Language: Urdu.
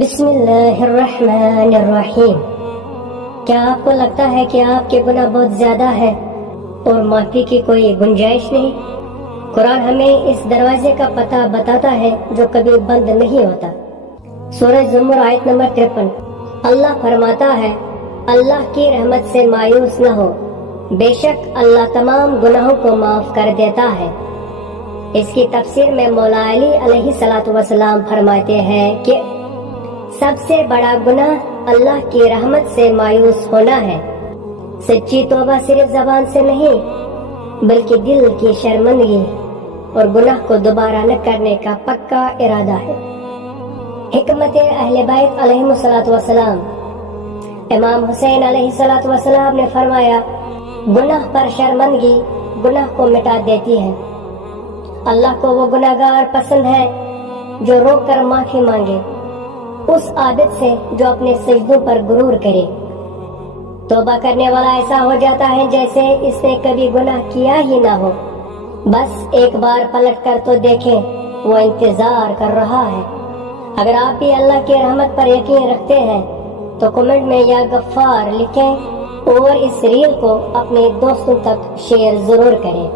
بسم اللہ الرحمن الرحیم۔ کیا آپ کو لگتا ہے کہ آپ کے گناہ بہت زیادہ ہے اور معافی کی کوئی گنجائش نہیں؟ قرآن ہمیں اس دروازے کا پتہ بتاتا ہے جو کبھی بند نہیں ہوتا۔ سورہ زمر آیت نمبر 53۔ اللہ فرماتا ہے، اللہ کی رحمت سے مایوس نہ ہو، بے شک اللہ تمام گناہوں کو معاف کر دیتا ہے۔ اس کی تفسیر میں مولا علی علیہ السلام فرماتے ہیں کہ سب سے بڑا گناہ اللہ کی رحمت سے مایوس ہونا ہے۔ سچی توبہ صرف زبان سے نہیں بلکہ دل کی شرمندگی اور گناہ کو دوبارہ نہ کرنے کا پکا ارادہ ہے۔ حکمت اہل بیت علیہ السلام، امام حسین علیہ السلام نے فرمایا، گناہ پر شرمندگی گناہ کو مٹا دیتی ہے۔ اللہ کو وہ گناہگار پسند ہے جو رو کر معافی مانگے، اس عابد سے جو اپنے سجدوں پر غرور کرے۔ توبہ کرنے والا ایسا ہو جاتا ہے جیسے اس نے کبھی گناہ کیا ہی نہ ہو، بس ایک بار پلٹ کر تو دیکھیں، وہ انتظار کر رہا ہے۔ اگر آپ بھی اللہ کی رحمت پر یقین رکھتے ہیں تو کمنٹ میں یا غفار لکھیں اور اس ریل کو اپنے دوستوں تک شیئر ضرور کریں۔